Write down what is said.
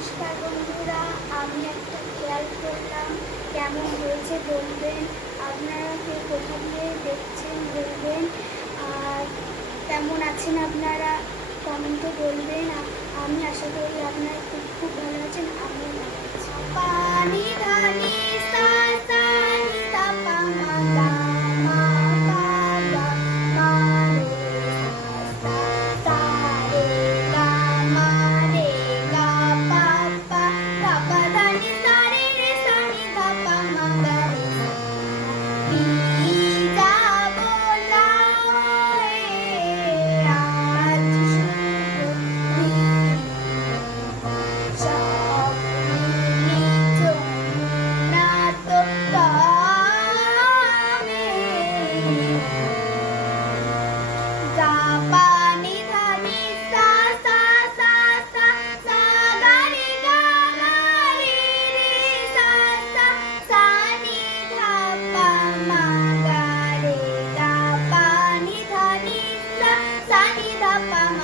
নমস্কার বন্ধুরা, আমি একটা খেয়াল করলাম, কেমন হয়েছে বলবেন? আপনারা কে কোথা দিয়ে দেখছেন বলবেন? আর কেমন আছেন আপনারা? কমেন্টে বলবেন। আমি আশা করি আপনারা খুব খুব ভালো আছেন, আমিও ভালো আছি। Thank you. pa.